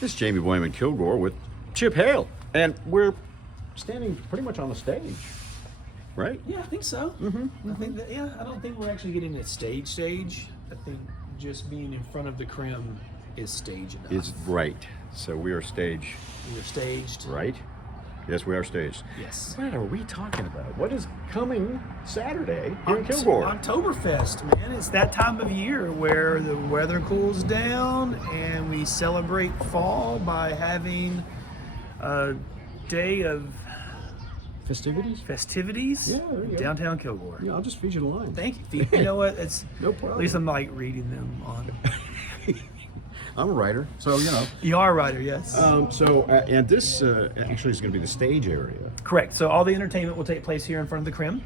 This is Jamey, Boyum, and Kilgore with Chip Hale, and we're standing pretty much on the stage, right? Yeah, I think so. I think that. Yeah, I don't think we're actually getting a stage. I think just being in front of the creme is stage enough. It's right. So we are stage. We're staged. Right? Yes, we are staged. Yes. What are we talking about? What is coming Saturday here in Kilgore? Oktoberfest, man. It's that time of year where the weather cools down and we celebrate fall by having a day of Festivities? festivities Yeah, there you in go. downtown Kilgore. Yeah, I'll just feed you the line. Thank you. You know what? It's No problem. At least I'm like reading them on. I'm a writer, so you know. You are a writer, yes. And this actually is going to be the stage area. Correct. So all the entertainment will take place here in front of the creme.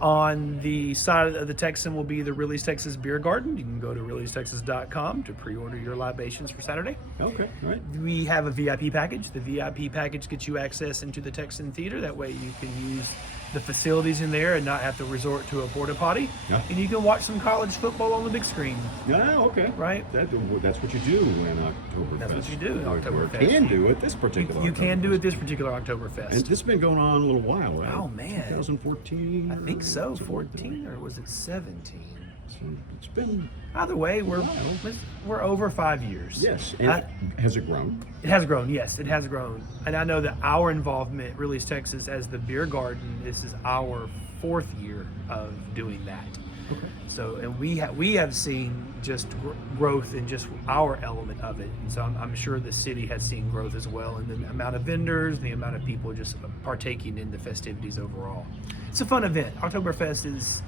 On the side of the Texan will be the Riley's Texas Beer Garden. You can go to Riley'sTexas.com to pre-order your libations for Saturday. Okay, all right. We have a VIP package. The VIP package gets you access into the Texan Theater. That way you can use the facilities in there and not have to resort to a porta potty. Yeah. And you can watch some college football on the big screen. No, okay. Right. That's what you do in Oktoberfest. That's what you do in Or Oktoberfest. can do at this particular You can do Oktoberfest. it this particular Oktoberfest. And this has been going on a little while, right? Oh, man. 2014? I think so. something like that. 14 or was it 17? So it's been, Either way, we're Wow. over 5 years. yes. And has it grown? It has grown, yes, it has grown. And I know that our involvement, Riley's Texas, as the beer garden, this is our 4th year of doing that. Okay. So, and we have seen just growth in just our element of it. And so I'm sure the city has seen growth as well in the amount of vendors, the amount of people just partaking in the festivities overall. It's a fun event. Oktoberfest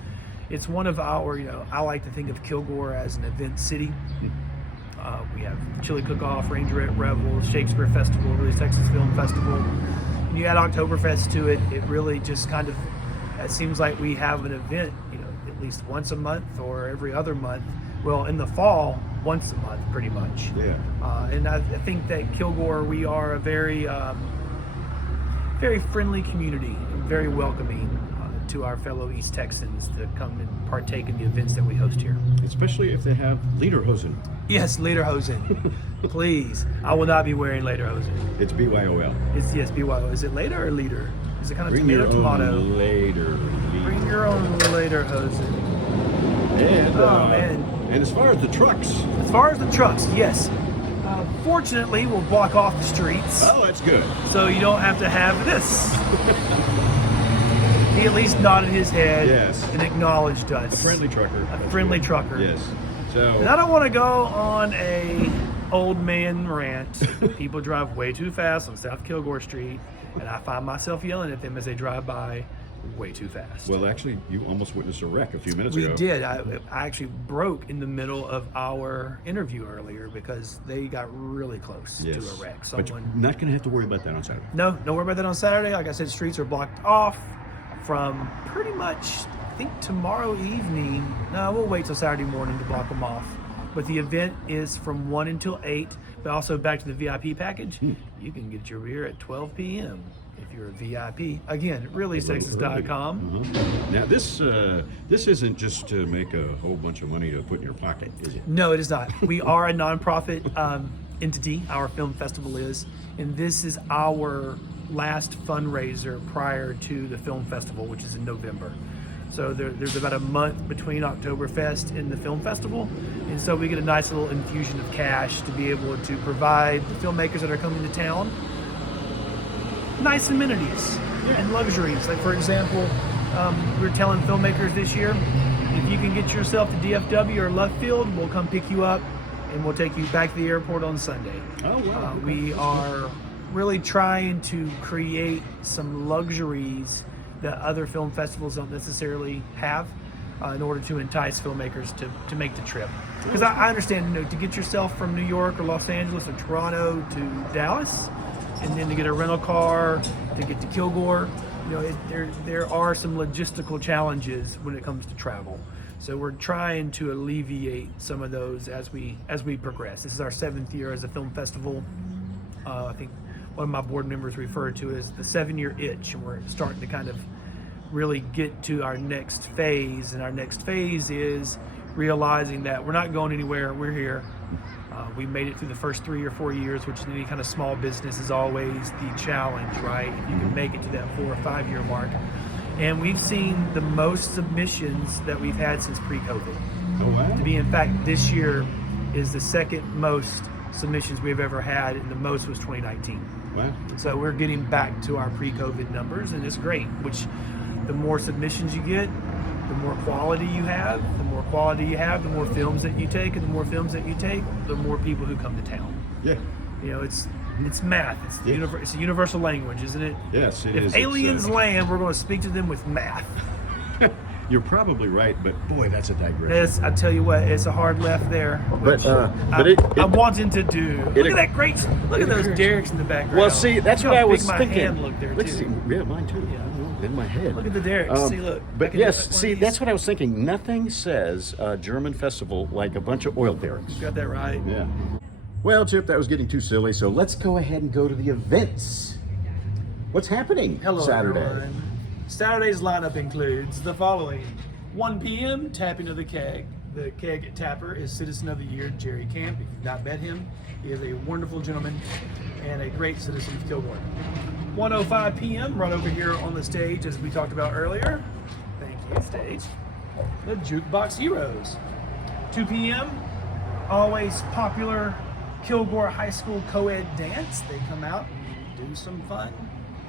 it's one of our, I like to think of Kilgore as an event city. We have Chili Cook-Off, Rangerette Revels, Shakespeare Festival, Riley's Texas Film Festival. When you add Oktoberfest to it, it really just kind of, it seems like we have an event, at least once a month or every other month. Well, in the fall, once a month, pretty much. Yeah. And I think that Kilgore, we are a very, very friendly community, and very welcoming to our fellow East Texans to come and partake in the events that we host here. Especially if they have lederhosen. Yes, lederhosen. Please. I will not be wearing lederhosen. It's BYOL. It's yes, BYO. Is it later or leader? Is it kind of Bring your tomato? own later. Bring your own lederhosen. And, Oh, man. And as far as the trucks. As far as the trucks, yes. Fortunately, we'll block off the streets, Oh, that's good. so you don't have to have this. He at least nodded his head Yes. and acknowledged us. A friendly trucker. A friendly trucker. Yes. So. And I don't want to go on a old man rant. People drive way too fast on South Kilgore Street, and I find myself yelling at them as they drive by way too fast. Well, actually, you almost witnessed a wreck a few minutes We ago. did. I actually broke in the middle of our interview earlier because they got really close Yes. to a wreck. But you're not going to have to worry about that on Saturday. No, don't worry about that on Saturday. Like I said, streets are blocked off from pretty much, I think, tomorrow evening. No, we'll wait till Saturday morning to block them off. But the event is from 1 until 8. But also back to the VIP package, you can get your beer at 12 p.m. if you're a VIP. Again, Riley'sTexas.com. Now, this isn't just to make a whole bunch of money to put in your pocket, is it? No, it is not. We are a nonprofit entity. Our film festival is, and this is our last fundraiser prior to the film festival, which is in November. So there's about a month between Oktoberfest and the film festival, and so we get a nice little infusion of cash to be able to provide the filmmakers that are coming to town nice amenities and luxuries. Like, for example, we're telling filmmakers this year, if you can get yourself to DFW or left field, we'll come pick you up and we'll take you back to the airport on Sunday. Oh, wow. We are really trying to create some luxuries that other film festivals don't necessarily have in order to entice filmmakers to make the trip. Because I understand, to get yourself from New York or Los Angeles or Toronto to Dallas, and then to get a rental car to get to Kilgore, there are some logistical challenges when it comes to travel. So we're trying to alleviate some of those as we progress. This is our 7th year as a film festival. I think one of my board members referred to it as the 7-year itch, and we're starting to kind of really get to our next phase. And our next phase is realizing that we're not going anywhere. We're here. We made it through the first 3 or 4 years, which in any kind of small business is always the challenge, right? If you can make it to that 4 or 5 year mark. And we've seen the most submissions that we've had since pre-COVID. Oh, wow. To be, in fact, this year is the second most submissions we've ever had, and the most was 2019. Wow. So we're getting back to our pre-COVID numbers, and it's great. Which, the more submissions you get, the more quality you have. The more quality you have, the more films that you take, and the more films that you take, the more people who come to town. Yeah. You know, it's math. It's a universal language, isn't it? Yes, it if is. If aliens land, we're going to speak to them with math. You're probably right, but boy, that's a digression. I tell you what, it's a hard left there. I'm wanting to do. Look at that great! Look at those derricks in the background. Well, see, that's what I was my thinking. Hand look there, Let's see. too. Yeah, mine too. Yeah. In my head. Look at the derricks. See, look. But yes, see, that's what I was thinking. Nothing says German festival like a bunch of oil derricks. You got that right. Yeah. Well, Chip, that was getting too silly, so let's go ahead and go to the events. What's happening Saturday? Everyone. Saturday's lineup includes the following: 1 p.m. tapping of the keg. The keg tapper is Citizen of the Year, Jerry Camp. If you've not met him, he is a wonderful gentleman and a great citizen of Kilgore. 1:05 p.m. right over here on the stage, as we talked about earlier. Thank you, stage. The Jukebox Heroes. 2 p.m. always popular Kilgore High School co-ed dance. They come out and do some fun.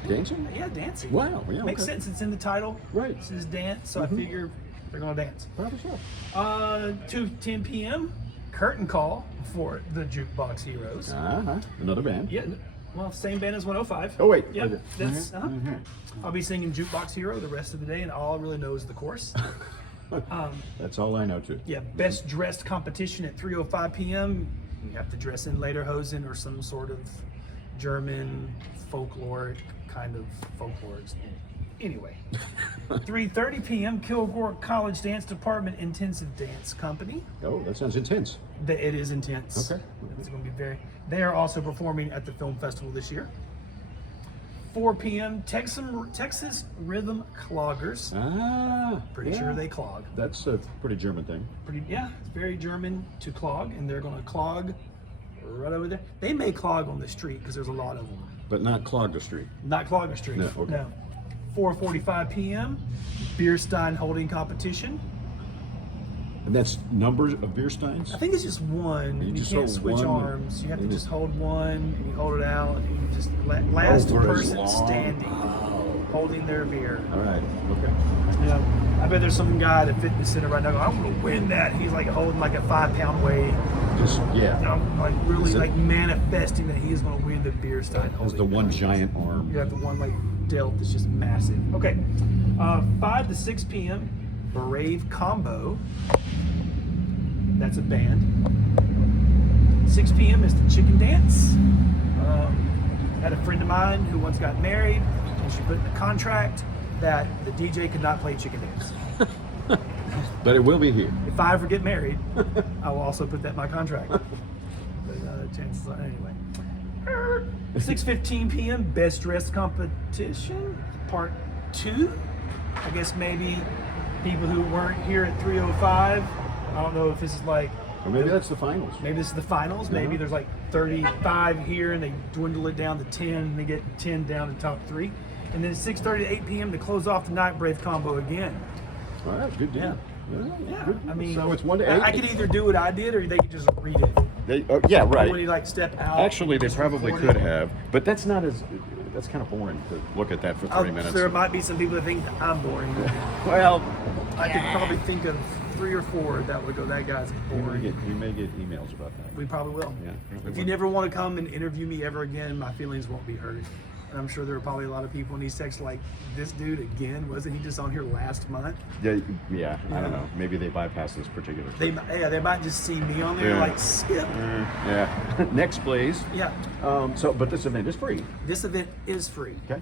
Dancing? Yeah, dancing. Wow. Yeah, Makes okay. sense. It's in the title. Right. This is dance, so I figure they're gonna dance. Probably so. 2:10 p.m. curtain call for the Jukebox Heroes. Another band. Yeah. Well, same band as 105. Oh, wait. Yeah. Okay. That's. I'll be singing Jukebox Hero the rest of the day, and all I really know is the chorus. That's all I know too. Yeah. Best dressed competition at 3:05 p.m. You have to dress in lederhosen or some sort of German folkloric kind of folklore. Anyway, 3:30 p.m. Kilgore College Dance Department Intensive Dance Company. Oh, that sounds intense. It is intense. Okay. It's going to be very. They are also performing at the film festival this year. 4 p.m. Texas Rhythm Cloggers. Pretty sure they clog. That's a pretty German thing. Yeah, it's very German to clog, and they're going to clog right over there. They may clog on the street because there's a lot of them. But not clog the street. Not clog the street. No, okay. No. 4:45 p.m. Beer stein holding competition. And that's numbers of beer steins? I think it's just one. You You just can't hold switch one. arms. You have to just hold one, and you hold it out, and you just last for as person long. standing, holding their beer. All right. Okay. You know, I bet there's some guy at a fitness center right now going, I'm going to win that. He's like holding like a 5-pound weight. Just, yeah. Like really like manifesting that he is going to win the beer stein. That's the one giant arm. You have the one like delt that's just massive. Okay. 5 to 6 p.m. Brave Combo. That's a band. 6 p.m. is the Chicken Dance. Had a friend of mine who once got married, and she put in the contract that the DJ could not play Chicken Dance. But it will be here. If I ever get married, I will also put that in my contract. But chances are, anyway. 6:15 p.m. Best Dressed Competition, Part 2. I guess maybe people who weren't here at 3:05. I don't know if this is like. Or maybe that's the finals. Maybe this is the finals. Maybe there's like 35 here, and they dwindle it down to 10, and they get 10 down to top 3. And then 6:30 to 8 p.m. to close off the night, Brave Combo again. All right, good deal. Yeah. Good. I mean, so it's 1 to 8. I could either do what I did, or they could just read it. Yeah, right. When you like step out. Actually, they just probably record could it. have, but that's not as. That's kind of boring to look at that for 30 minutes. There might be some people that think that I'm boring. Well, I could probably think of 3 or 4 that would go, that guy's boring. we may get emails about that. We probably will. Yeah, probably If you will. never want to come and interview me ever again, my feelings won't be hurt. And I'm sure there are probably a lot of people in these texts like, this dude again, wasn't he just on here last month? Yeah, I don't know. Maybe they bypass this particular. They might just see me on there like, skip. Yeah. Next, please. Yeah. But this event is free. This event is free. Okay.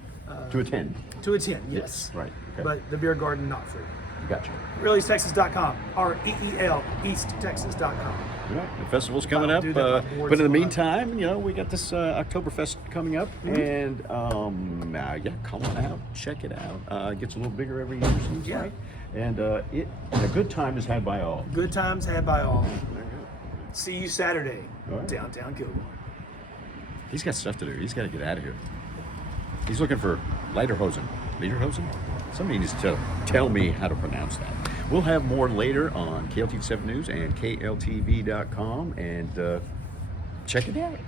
To attend. To attend, yes. Right. Okay. But the beer garden, not free. Gotcha. RealEastTexas.com. REEL, EastTexas.com. Yeah, the festival's coming up. do that, my But board's in the going up. meantime, we got this Oktoberfest coming up, and come on out, check it out. It gets a little bigger every year, seems Yeah. like. And a good time is had by all. Good times had by all. See you Saturday, All right. downtown Kilgore. He's got stuff to do. He's got to get out of here. He's looking for Lederhosen. Lederhosen? Somebody needs to tell me how to pronounce that. We'll have more later on KLTV 7 News and KLTV.com, and check it out.